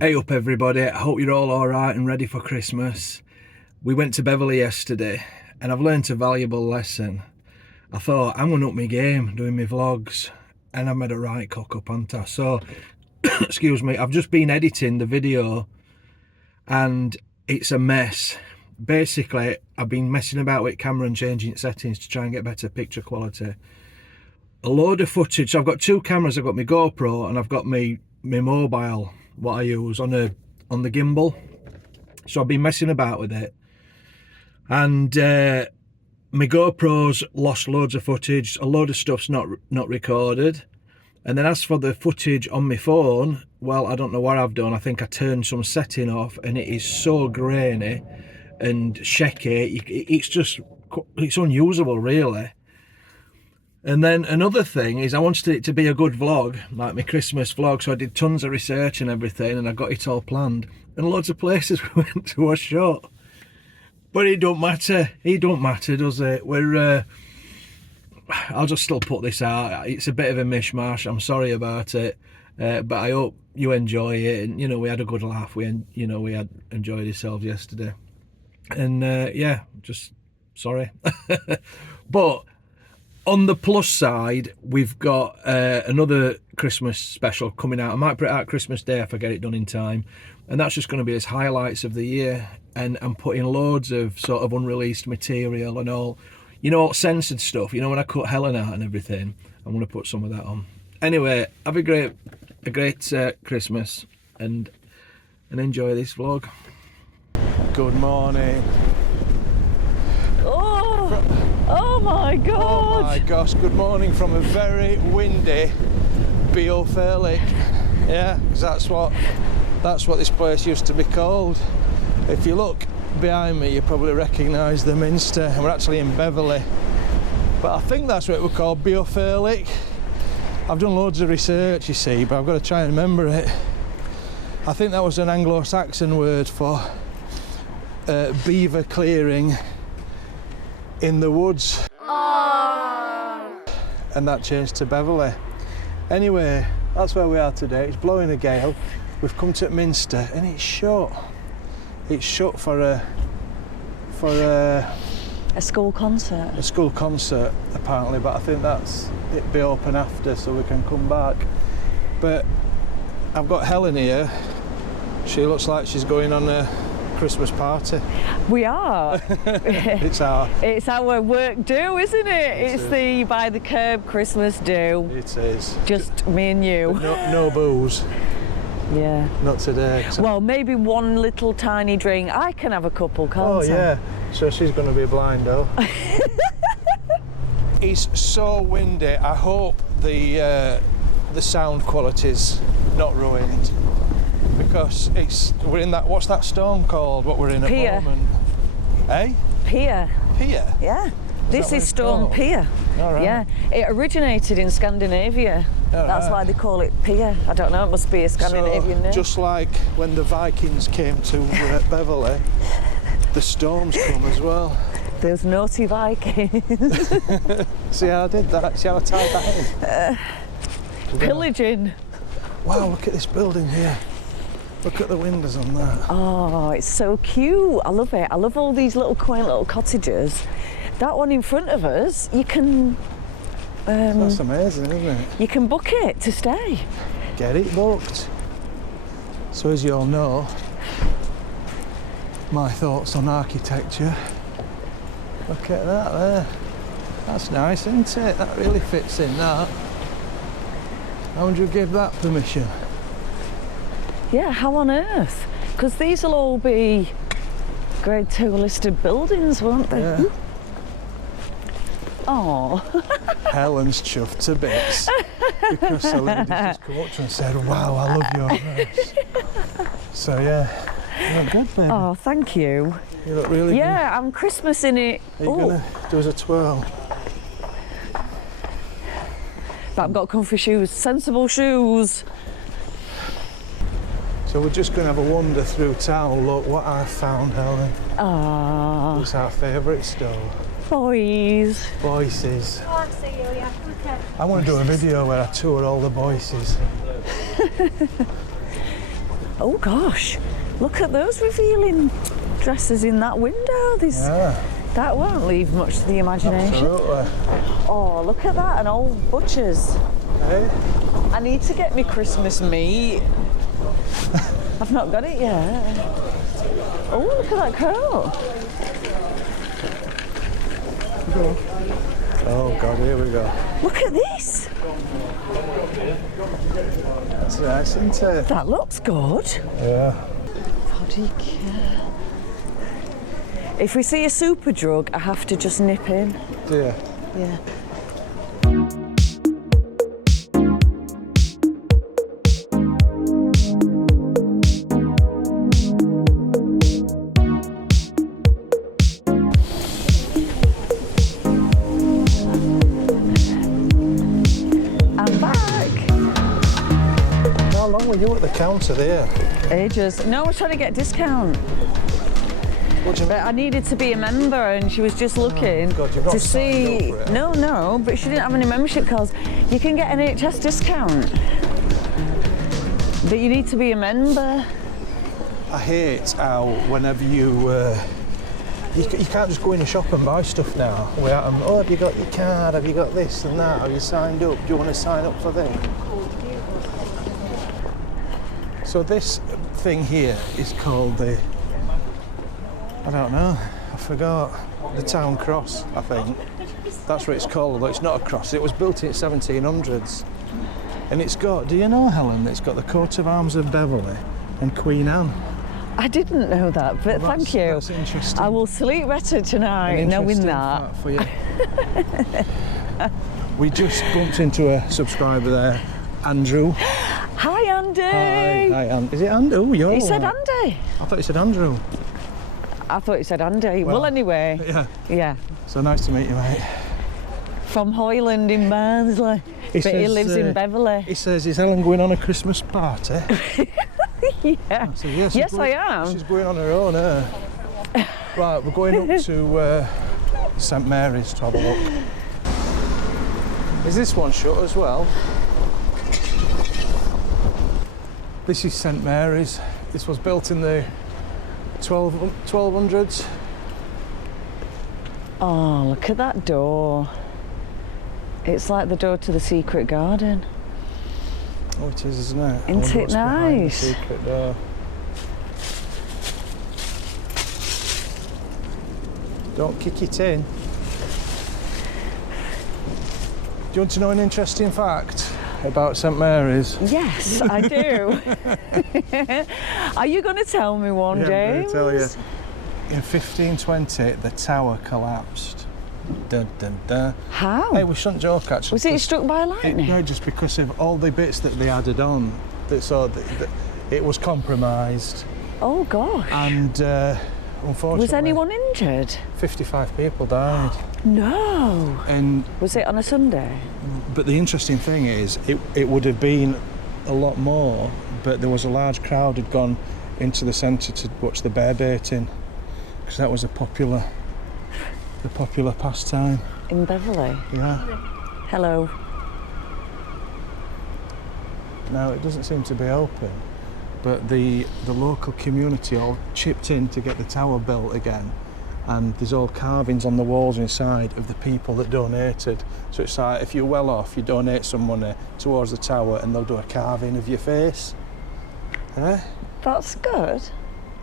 Hey up everybody, I hope you're all alright and ready for Christmas. We went to Beverley yesterday and I've learnt a valuable lesson. I thought I'm going to up my game doing my vlogs and I've made a right cock up, haven't I? So, excuse me, I've just been editing the video and it's a mess. Basically, I've been messing about with camera and changing settings to try and get better picture quality. A load of footage, so I've got two cameras, I've got my GoPro and I've got my mobile, what I use on the gimbal. So I've been messing about with it and my GoPro's lost loads of footage, a load of stuff's not recorded, and then as for the footage on my phone, well, I don't know what I've done. I think I turned some setting off and it is so grainy and shaky, it's unusable really. And then another thing is I wanted it to be a good vlog, like my Christmas vlog, so I did tons of research and everything and I got it all planned. And loads of places we went to was shot. But it don't matter, does it? I'll just still put this out. It's a bit of a mishmash, I'm sorry about it. But I hope you enjoy it. And, you know, we had a good laugh. We had enjoyed ourselves yesterday. And yeah, just sorry. But on the plus side, we've got another Christmas special coming out. I might put it out Christmas Day if I get it done in time. And that's just going to be as highlights of the year. And I'm putting loads of sort of unreleased material and all, you know, censored stuff. You know, when I cut Helen out and everything, I'm going to put some of that on. Anyway, have a great Christmas and enjoy this vlog. Good morning. Oh my God! Oh my gosh, good morning from a very windy Beverley. Yeah, because that's what this place used to be called. If you look behind me, you probably recognise the Minster, and we're actually in Beverley. But I think that's what it was called, Beverley. I've done loads of research, you see, but I've got to try and remember it. I think that was an Anglo-Saxon word for beaver clearing in the woods. Aww. And that changed to Beverley. Anyway, that's where we are today. It's blowing a gale. We've come to Minster and it's shut. It's shut for a school concert. A school concert apparently, but I think it'll be open after so we can come back. But I've got Helen here. She looks like she's going on a Christmas party. We are. It's our work do, isn't it? It's the by the curb Christmas do. It is. Just me and you. No booze. Yeah. Not today. Well, maybe one little tiny drink. I can have a couple, can't I? Oh yeah. So she's going to be blind though. It's so windy. I hope the sound quality's not ruined. Because we're in that, what's that storm called, what we're in at the moment? Eh? Pia. Pia? Yeah. This is Storm Pia. All right. Yeah. It originated in Scandinavia. That's why they call it Pia. I don't know, it must be a Scandinavian name. Just like when the Vikings came to Beverley, the storms come as well. Those naughty Vikings. See how I did that? See how I tied that in? Pillaging. Wow, look at this building here. Look at the windows on that. Oh, it's so cute. I love it. I love all these little quaint little cottages. That one in front of us, you can... that's amazing, isn't it? You can book it to stay. Get it booked. So as you all know, my thoughts on architecture. Look at that there. That's nice, isn't it? That really fits in, that. How would you give that permission? Yeah, how on earth? Because these will all be Grade 2 listed buildings, won't they? Yeah. Oh. Helen's chuffed to bits because the lady just come up to her and said, "Wow, I love your house." So yeah, you look good, baby. Oh, thank you. You look really good. Yeah, I'm Christmas in it. Are you gonna do us a twirl? But I've got comfy shoes, sensible shoes. So we're just going to have a wander through town. Look what I found, Helen. Ah. It's our favourite store. Boys. Voices. Oh, I see you, yeah. Okay. I want to do a video where I tour all the voices. Oh gosh, look at those revealing dresses in that window. That won't leave much to the imagination. Absolutely. Oh, look at that, an old butcher's. Hey? I need to get me Christmas meat. I've not got it yet. Oh, look at that coat. Oh God, here we go. Look at this. That's nice, isn't it? That looks good. Yeah. Body care. If we see a super drug, I have to just nip in. Dear. Yeah. How long were you at the counter there? Ages. No, I was trying to get a discount. What do you mean? But I needed to be a member, and she was just looking God, you've not to signed see. up for it. No, but she didn't have any membership cards. You can get an NHS discount, but you need to be a member. I hate how whenever you can't just go in a shop and buy stuff now without them. Oh, have you got your card? Have you got this and that? Have you signed up? Do you want to sign up for this? So this thing here is called the, I don't know, I forgot, the town cross, I think. That's what it's called, although it's not a cross. It was built in 1700s. And it's got, do you know, Helen, it's got the coat of arms of Beverley and Queen Anne. I didn't know that, but Well, thank you. That's interesting. I will sleep better tonight An knowing interesting that. fact for you. We just bumped into a subscriber there, Andrew. Hi, Andy. Hi, Andy. Is it Andrew? You're He said right. Andy. I thought you said Andrew. I thought he said Andy. Well, anyway, Yeah. yeah. So nice to meet you, mate. From Hoyland in Barnsley, but he says, lives in Beverley. He says, is Helen going on a Christmas party? Yeah. I said, yes, Yes, I am. She's going on her own, Right, we're going up to St Mary's to have a look. Is this one shut as well? This is St Mary's. This was built in the 1200s. Oh, look at that door. It's like the door to the secret garden. Oh, it is, isn't it? I Isn't wonder it what's behind the nice? secret door. Don't kick it in. Do you want to know an interesting fact about St Mary's? Yes, I do. Are you going to tell me one, Yeah, I'm James? going to tell you. In 1520, the tower collapsed. Dun, dun, dun. How? Hey, we shouldn't joke actually. Was it struck by lightning? No, just because of all the bits that they added on. It was compromised. Oh gosh. And unfortunately, Was anyone injured? 55 people died. No. And Was it on a Sunday? but the interesting thing is, it would have been a lot more, but there was a large crowd had gone into the centre to watch the bear baiting, because that was the popular pastime. In Beverley? Yeah. Hello. Now it doesn't seem to be open, but the local community all chipped in to get the tower built again, and there's all carvings on the walls inside of the people that donated. So it's like, if you're well off, you donate some money towards the tower and they'll do a carving of your face. That's good.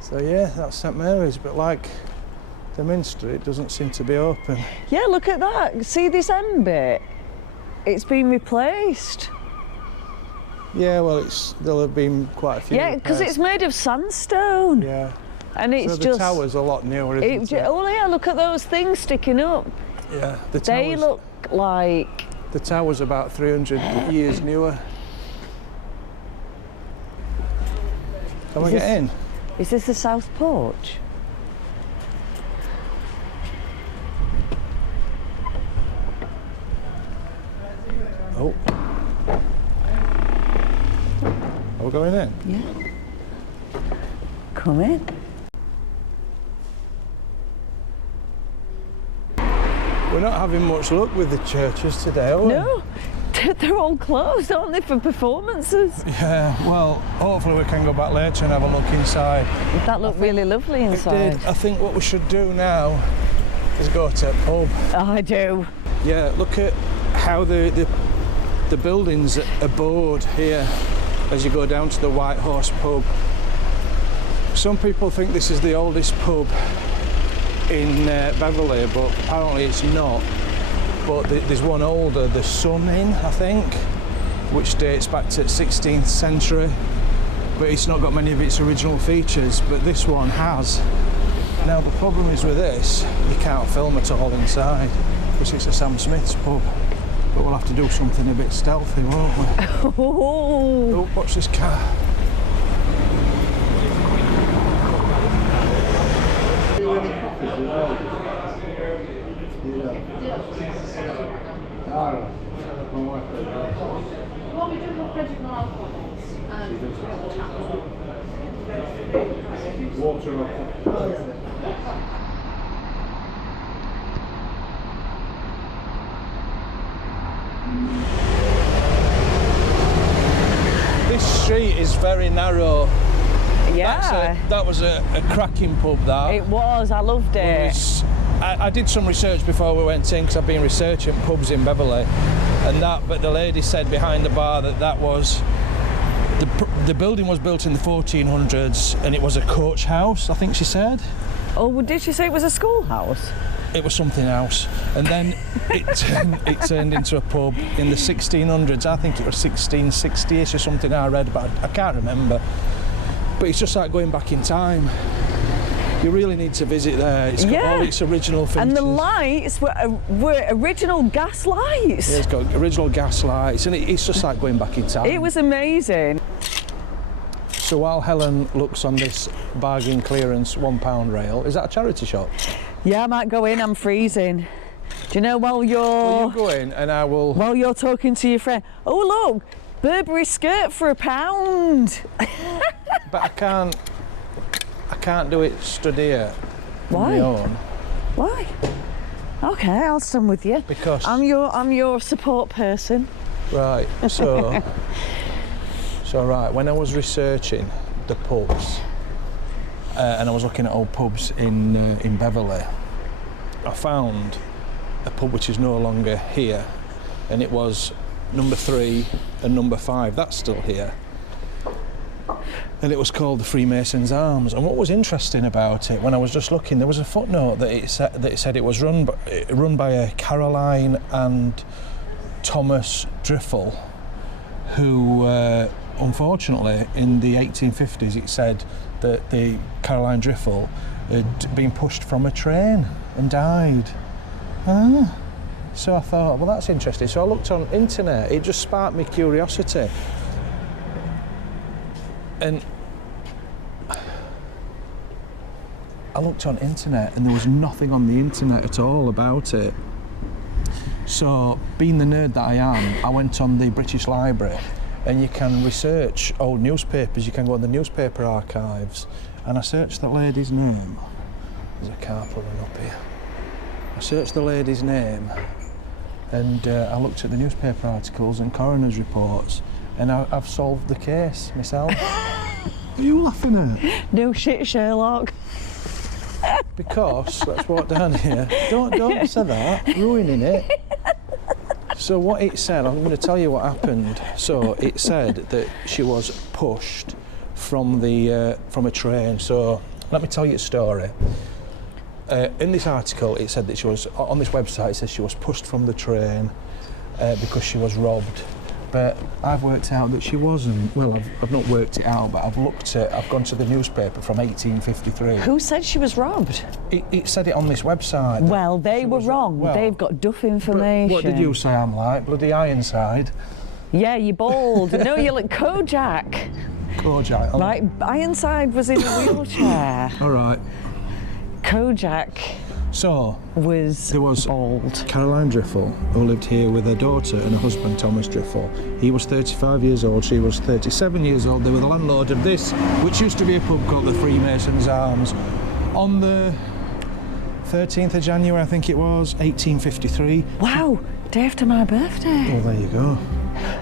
So yeah, that's St Mary's, but like the Minster, it doesn't seem to be open. Yeah, look at that. See this end bit? It's been replaced. Yeah, well, there'll have been quite a few. Yeah, because it's made of sandstone. Yeah. And it's So the just... tower's a lot newer, isn't it? Oh yeah, look at those things sticking up. Yeah. The They tower's, look like... The tower's about 300 years newer. Can we get in? Is this the south porch? Oh. Are we going in? Yeah. Come in. We're not having much luck with the churches today, are we? No, They're all closed, aren't they, for performances? Yeah, well, hopefully we can go back later and have a look inside. That looked really lovely It inside. did. I think what we should do now is go to a pub. I do. Yeah, look at how the buildings are bored here as you go down to the White Horse pub. Some people think this is the oldest pub in Beverley, but apparently it's not. But there's one older, the Sun Inn, I think, which dates back to the 16th century, but it's not got many of its original features, but this one has. Now the problem is with this, you can't film at all inside, because it's a Sam Smith's pub, but we'll have to do something a bit stealthy, won't we? Oh, watch this car. Well, we do have Frederick non-alcoholics and water. This street is very narrow. Yeah. That was a cracking pub, that. It was, I loved it. I did some research before we went in, because I've been researching pubs in Beverley, but the lady said behind the bar that was the building was built in the 1400s and it was a coach house, I think she said. Oh, did she say it was a schoolhouse? It was something else, and then it turned into a pub in the 1600s. I think it was 1660ish or something. I read, but I can't remember. But it's just like going back in time. You really need to visit there. It's got all its original features. And the lights were original gas lights. Yeah, it's got original gas lights, and it's just like going back in time. It was amazing. So while Helen looks on this bargain clearance £1 rail, is that a charity shop? Yeah, I might go in, I'm freezing. Do you know, while Well, you go in and I will... while you're talking to your friend, oh look, Burberry skirt for £1. But I can't do it stood here. Why? On my own. Why? Okay, I'll stand with you. Because... I'm your support person. Right, so... right, when I was researching the pubs, and I was looking at old pubs in Beverley, I found a pub which is no longer here, and it was number 3 and number 5. That's still here, and it was called the Freemasons Arms. And what was interesting about it, when I was just looking, there was a footnote that it said it was run by a Caroline and Thomas Driffle, who unfortunately in the 1850s it said that the Caroline Driffle had been pushed from a train and died. So I thought, well, that's interesting. So I looked on internet. It just sparked my curiosity, and I looked on internet and there was nothing on the internet at all about it. So, being the nerd that I am, I went on the British Library, and you can research old newspapers. You can go on the newspaper archives, and I searched the lady's name. There's a car pulling up here. I searched the lady's name, and I looked at the newspaper articles and coroner's reports, and I've solved the case myself. What are you laughing at? No shit, Sherlock. Because, let's walk down here. Don't say that, ruining it. So what it said, I'm going to tell you what happened. So it said that she was pushed from a train. So let me tell you a story. In this article, it said that she was, on this website, it says she was pushed from the train because she was robbed. But I've worked out that she wasn't. Well, I've not worked it out, but I've gone to the newspaper from 1853. Who said she was robbed? It said it on this website. Well, they were wrong. Well, they've got duff information. What did you say I'm like? Bloody Ironside? Yeah, you're bald. No, you're like Kojak. Kojak. Right, Ironside was in a wheelchair. All right. Kojak So, was there was old. Caroline Driffle, who lived here with her daughter and her husband, Thomas Driffle. He was 35 years old, she was 37 years old. They were the landlord of this, which used to be a pub called the Freemasons Arms. On the 13th of January, I think it was, 1853. Wow, day after my birthday. Well, there you go.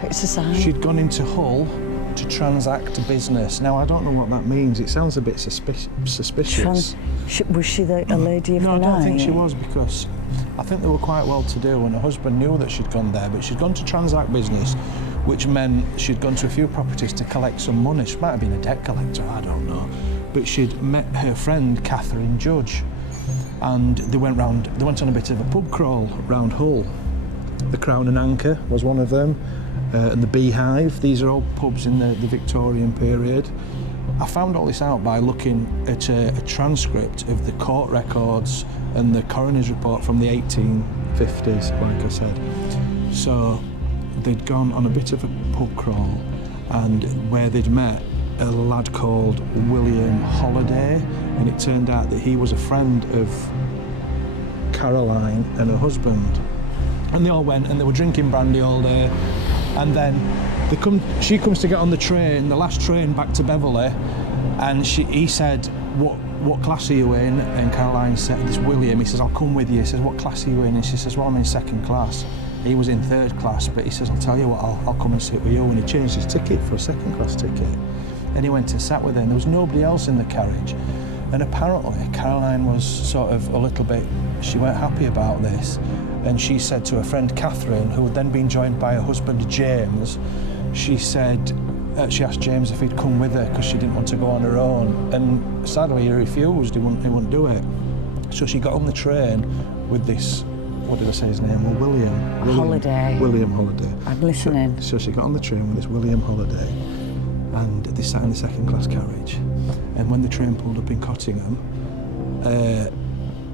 It's a sign. She'd gone into Hull to transact business. Now, I don't know what that means. It sounds a bit suspicious. Was she a lady of No, the I night? don't think she was, because I think they were quite well to do, and her husband knew that she'd gone there, but she'd gone to transact business, which meant she'd gone to a few properties to collect some money. She might have been a debt collector, I don't know. But she'd met her friend Catherine Judge, and they went on a bit of a pub crawl round Hull. The Crown and Anchor was one of them, and the Beehive. These are all pubs in the Victorian period. I found all this out by looking at a transcript of the court records and the coroner's report from the 1850s, like I said. So they'd gone on a bit of a pub crawl, and where they'd met a lad called William Holiday, and it turned out that he was a friend of Caroline and her husband. And they all went and they were drinking brandy all day, and then she comes to get on the train, the last train back to Beverley, and he said, what class are you in? And Caroline said, this William, he says, I'll come with you. He says, what class are you in? And she says, well, I'm in second class. He was in third class, but he says, I'll tell you what, I'll come and sit with you. And he changed his ticket for a second class ticket. And he went and sat with her, and there was nobody else in the carriage. And apparently Caroline was sort of a little bit, she weren't happy about this. And she said to her friend Catherine, who had then been joined by her husband James, she said, she asked James if he'd come with her because she didn't want to go on her own. And sadly he refused, he wouldn't do it. So she got on the train with this, what did I say his name? Well, William Holiday. William Holiday. I'm listening. So she got on the train with this William Holiday, and they sat in the second class carriage. And when the train pulled up in Cottingham,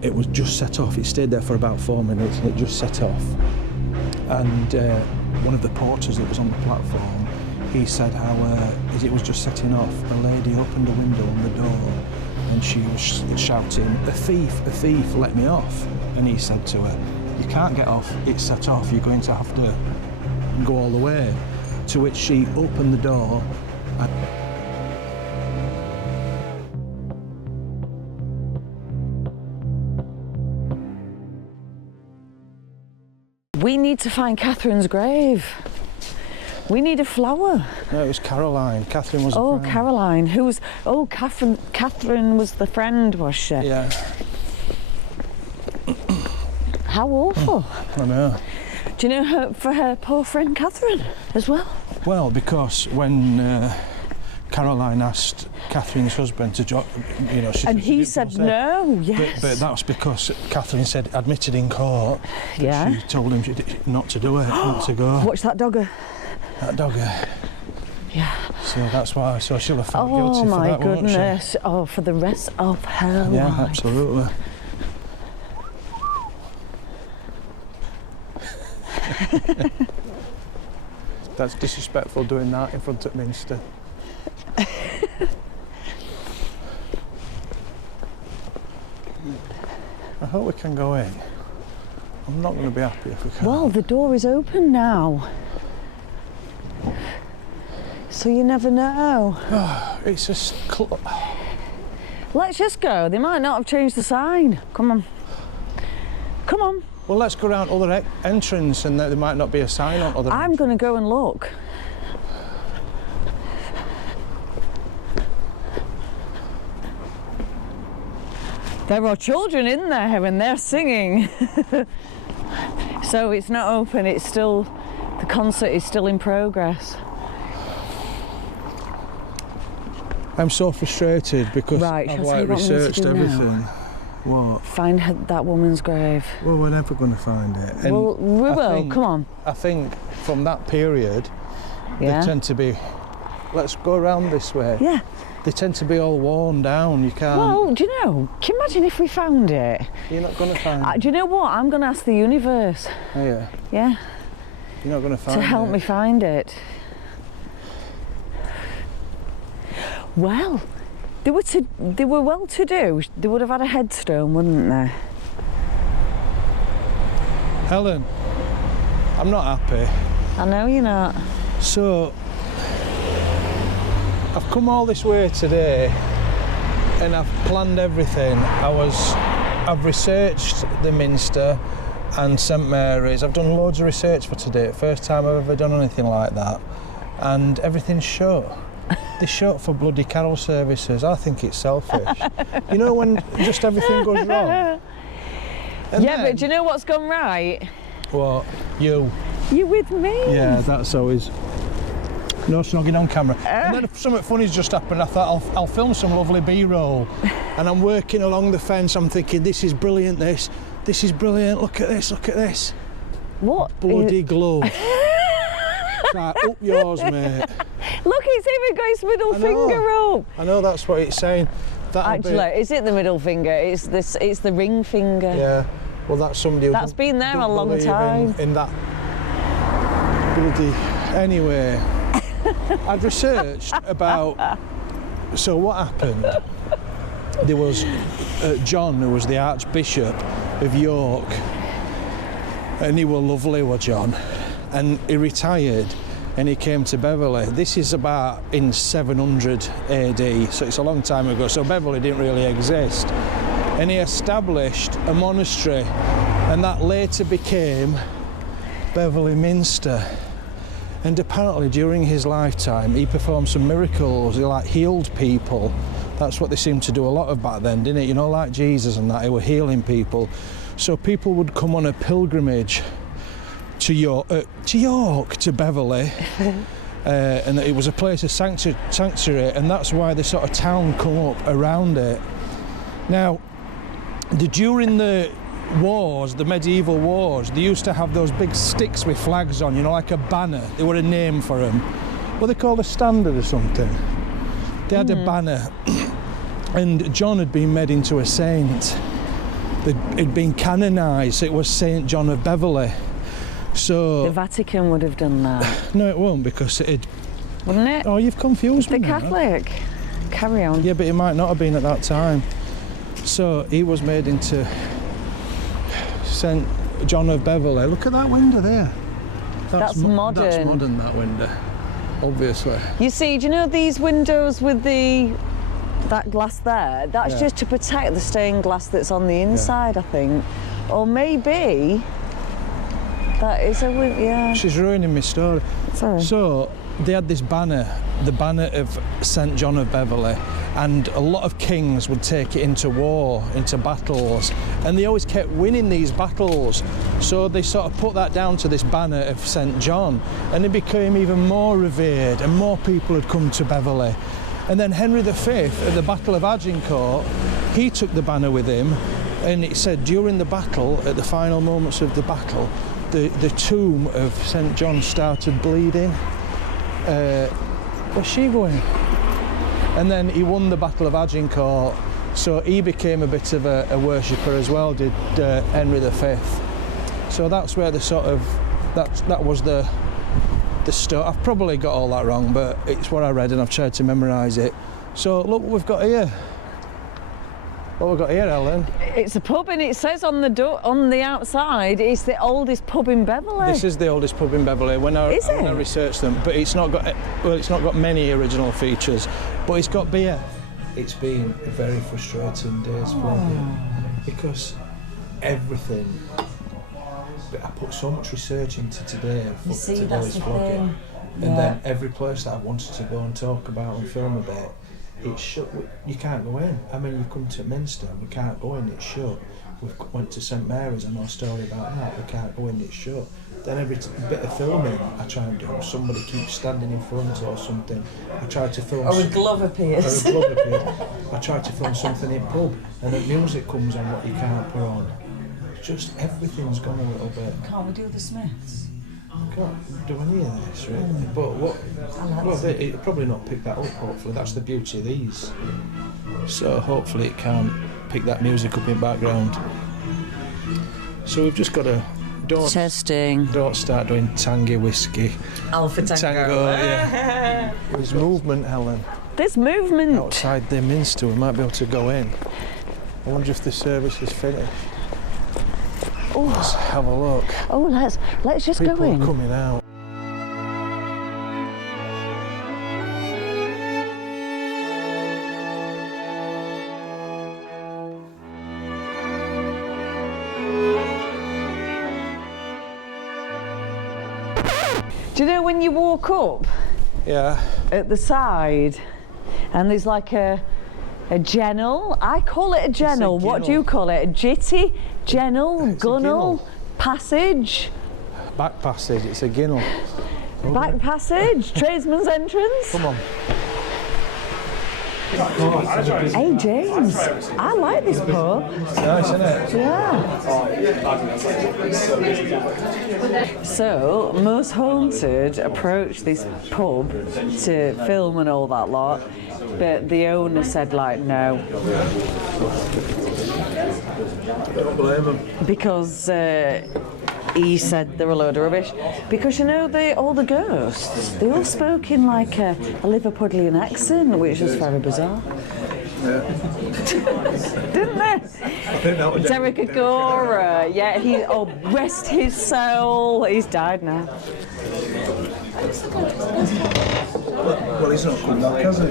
it was just set off. It stayed there for about 4 minutes, and it just set off. And one of the porters that was on the platform, he said how, as it was just setting off, a lady opened a window on the door, and she was shouting, a thief, let me off. And he said to her, you can't get off, it's set off, you're going to have to go all the way. To which she opened the door. We need to find Catherine's grave. We need a flower. No, it was Caroline. Catherine was Oh, a friend. Caroline. Catherine was the friend, was she? Yeah. How awful. I know. Do you know for her poor friend Catherine as well? Well, because when Caroline asked Catherine's husband to join, And he said no, yes. But that was because Catherine said, admitted in court, that Yeah. she told him not to do it, not to go. Watch that dogger. That dogger. Yeah. So that's why. So she'll have felt Oh guilty for my that, won't she? goodness. Oh, for the rest of her Yeah, life. absolutely. That's disrespectful doing that in front of Minster. I hope we can go in. I'm not going to be happy if we can't. Well, the door is open now. So you never know. It's just... Let's just go. They might not have changed the sign. Come on. Come on. Well, let's go around other entrance, and there might not be a sign on other I'm going to go and look. There are children in there and they're singing. So it's not open, it's still, the concert is still in progress. I'm so frustrated because Right, I've shall I tell you what we need to researched do now? everything. What? Find that woman's grave. Well, we're never going to find it. And Well, we I will, think- come on. I think from that period, Yeah. they tend to be... Let's go around this way. Yeah. They tend to be all worn down. You can't... Well, do you know, can you imagine if we found it? You're not going to find it. Do you know what? I'm going to ask the universe. Oh, yeah. Yeah. You're not going to find it. To help me find it. Well, they were well to do. They would have had a headstone, wouldn't they? Helen, I'm not happy. I know you're not. So, I've come all this way today and I've planned everything. I've researched the Minster, and St Mary's. I've done loads of research for today. First time I've ever done anything like that. And everything's shut. They shut for bloody carol services. I think it's selfish. You know when just everything goes wrong? And yeah, but do you know what's gone right? What? You with me. Yeah, that's always... No snogging on camera. And then something funny's just happened. I thought I'll film some lovely B-roll. And I'm working along the fence. I'm thinking, this is brilliant, this. This is brilliant. Look at this, look at this. What? Bloody glove. Right, up yours, mate. Look, it's even got his middle finger up. I know, that's what it's saying. Is it the middle finger? It's the ring finger. Yeah. Well, that's somebody who that's been there a long believe time. In that bloody... Anyway, I'd researched about... So what happened? There was John, who was the Archbishop of York, and he were lovely, were John, and he retired and he came to Beverley. This is about in 700 AD, so it's a long time ago, so Beverley didn't really exist. And he established a monastery, and that later became Beverley Minster. And apparently during his lifetime he performed some miracles. He healed people. That's what they seemed to do a lot of back then, didn't it? You know, like Jesus and that, he were healing people. So people would come on a pilgrimage to York, to Beverley, and it was a place of sanctuary, and that's why the sort of town come up around it. Now, during the wars, the medieval wars, they used to have those big sticks with flags on, you know, like a banner. They were a name for them. What they called a standard or something. They had a banner, and John had been made into a saint. He'd been canonised. It was Saint John of Beverley. So the Vatican would have done that. No, it won't, because it'd... Wouldn't it? Oh, you've confused me. The Catholic. Carry on. Yeah, but it might not have been at that time. So he was made into Saint John of Beverley. Look at that window there. That's modern. That's modern, that window, obviously. You see, do you know these windows with that glass there? That's just to protect the stained glass that's on the inside, I think. Or maybe that is a window, yeah. She's ruining my story. Sorry. So they had this banner, the banner of St John of Beverley, and a lot of kings would take it into war, into battles, and they always kept winning these battles. So they sort of put that down to this banner of St John, and it became even more revered, and more people had come to Beverley. And then Henry V, at the Battle of Agincourt, he took the banner with him, and it said during the battle, at the final moments of the battle, the tomb of St John started bleeding. Where's she going? And then he won the Battle of Agincourt, so he became a bit of a worshipper as well, did Henry V. So that's where the sort of, that was the story. I've probably got all that wrong, but it's what I read and I've tried to memorise it. So look what we've got here. What have we got here, Ellen? It's a pub, and it says on the door, on the outside, it's the oldest pub in Beverley. This is the oldest pub in Beverley. When I researched them, but it's not got many original features, but it's got beer. It's been a very frustrating days for me, because everything. But I put so much research into today for today's vlogging, and then every place that I wanted to go and talk about and film a bit, it's shut. You can't go in. I mean, you've come to Minster, we can't go in, it's shut. We went to St Mary's, I know a story about that, we can't go in, it's shut. Then every bit of filming I try and do, somebody keeps standing in front or something. I tried to film... Or a glove appears. I tried to film something in pub, and the music comes on what you can't put on. Just everything's gone a little bit. Can't we do the Smiths? Can't do any of this, really. But it'll probably not pick that up, hopefully. That's the beauty of these. So hopefully it can't pick that music up in background. So we've just got to... Don't start doing tangy whiskey. Alpha Tango, yeah. There's movement, Helen. There's movement. Outside the Minster, we might be able to go in. I wonder if the service is finished. Oh. Let's have a look. Oh, let's just go in. People are coming out. Do you know when you walk up Yeah. at the side and there's like a gennel? I call it a gennel. What do you call it? A jitty? Gennel? Gunnel? Passage? Back passage, it's a ginnel. Back passage? Tradesman's entrance? Come on. Hey James, I like this pub. It's nice, isn't it? Yeah. So, Most Haunted approached this pub to film and all that lot, but the owner said like no. Don't blame him. Because he said they're a load of rubbish. Because you know, all the ghosts, they all spoke in like a Liverpudlian accent, which was very bizarre. Yeah. Didn't they? I think that was Derek Agora, yeah, rest his soul. He's died now. Well, he's not come back, has he?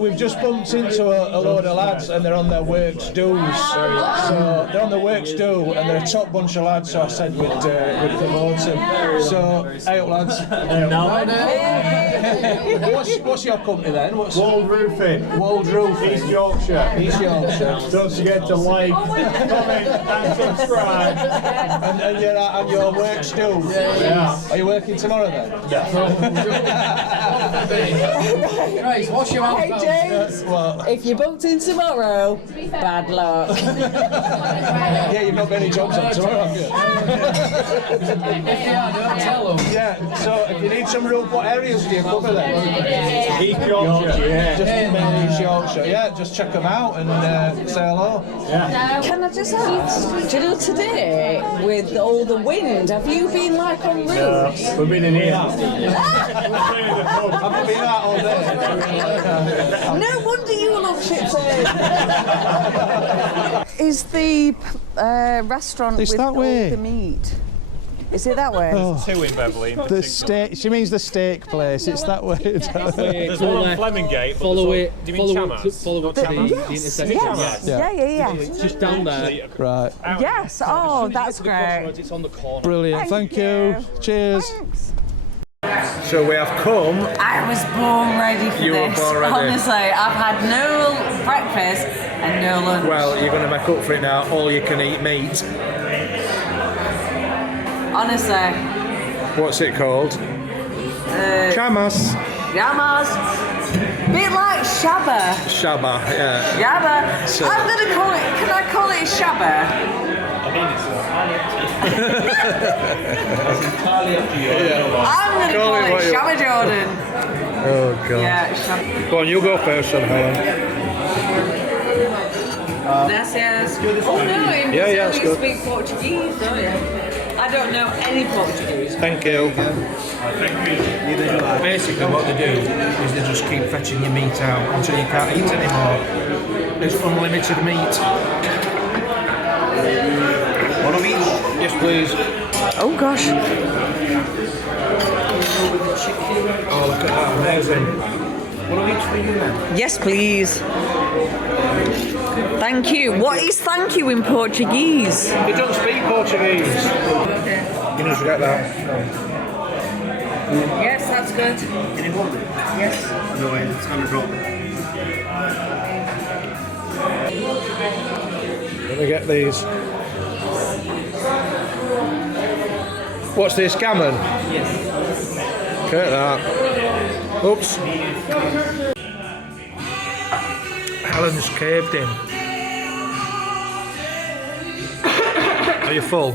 We've just bumped into a load of lads and they're on their works do's. So they're on their works do and they're a top bunch of lads, so I said we'd promote them. So, hey up lads. What's your company then? Walled Roofing. Walled Roofing. East Yorkshire. East Yorkshire. Don't forget to like, comment and subscribe. And your works do? Yeah. Are you working tomorrow then? Grace, what's your Hey James, if you bumped in tomorrow, bad luck. Yeah, you've not got any jobs on tomorrow, have you? Yeah, don't tell them. Yeah, so if you need some room, what areas do you cover then? East Yorkshire. Yeah. Just mainly East Yorkshire, yeah, just check them out and say hello. Can I just ask, do you know today, with all the wind, have you been like on roofs? We've been in here. I've not been out all day. No wonder you love chips. Is the restaurant It's with that all way. the meat? Is it that way? Two in Beverley. The steak, she means the steak place, it's that way. There's one on Flemingate. Follow it. Do you mean Chamas? Follow it to the intersection. Yes. Yeah. It's just down there. Right, Yes. Oh, that's great. It's on the corner. brilliant, thank you. Cheers. Thanks. So we have come. I was born ready for You were this. born ready. Honestly, I've had no breakfast and no lunch. Well, you're going to make up for it now, all you can eat meat. Honestly. What's it called? Chamas. Yamas. Bit like Shabba. Shabba, yeah. Yabba. So- I'm gonna call it. Can I call it Shabba? I'm gonna Call call it what it you- Shabba Jordan. Oh, God. Yeah, Shabba. Go on, you go first, then, Helen. Gracias. Oh no, in Yeah, Brazil it's you good. speak Portuguese, don't you? I don't know any Portuguese. Thank you. Basically what they do is they just keep fetching your meat out until you can't eat anymore. It's unlimited meat. One of each? Yes please. Oh gosh. Oh look at that, amazing. One of each for you then? Yes, please. Thank you. What is thank you in Portuguese? They don't speak Portuguese. You need to get that. Yes, that's good. Yes. No way, it's gonna drop. Let me get these. What's this, gammon? Yes. Get that. Oops. Helen's caved in. Are you full?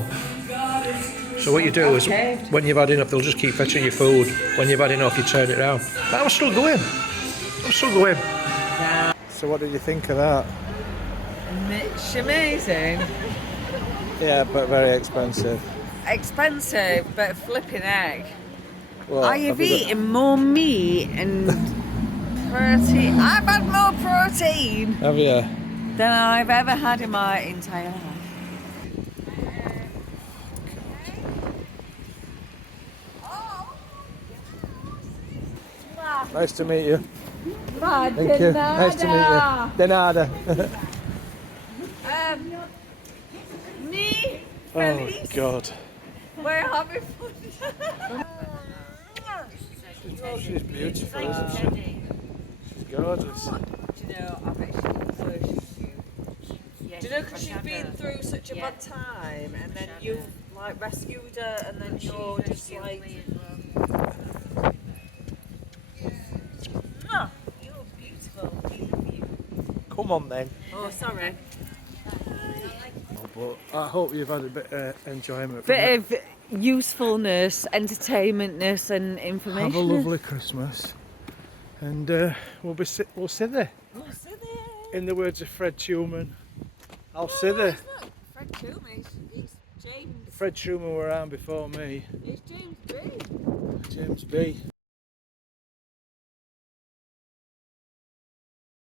So what you do is, when you've had enough, they'll just keep fetching your food. When you've had enough, you turn it around. But I'm still going. So what did you think of that? It's amazing. Yeah, but very expensive. Expensive, but flipping egg. Well, I have eaten more meat and protein. I've had more protein Have you? than I've ever had in my entire life. Nice to meet you. Thank Thank you. Nice to meet you. De nada. Me, Oh, God. We're having fun. Oh, she's beautiful, isn't she? She's gorgeous. Do you know, I bet she's so cute. Do you know, because she's been through such a bad time, and then you've like rescued her, and then you're just like, you're beautiful. Come on then. Oh, sorry. But I hope you've had a bit of enjoyment. Bit of usefulness, entertainmentness, and information. Have a lovely Christmas, and we'll see there. We'll sit there. In the words of Fred Schumann, I'll sit there. It's not Fred Schumann, it's James. Fred Schumann were around before me. It's James B. James B.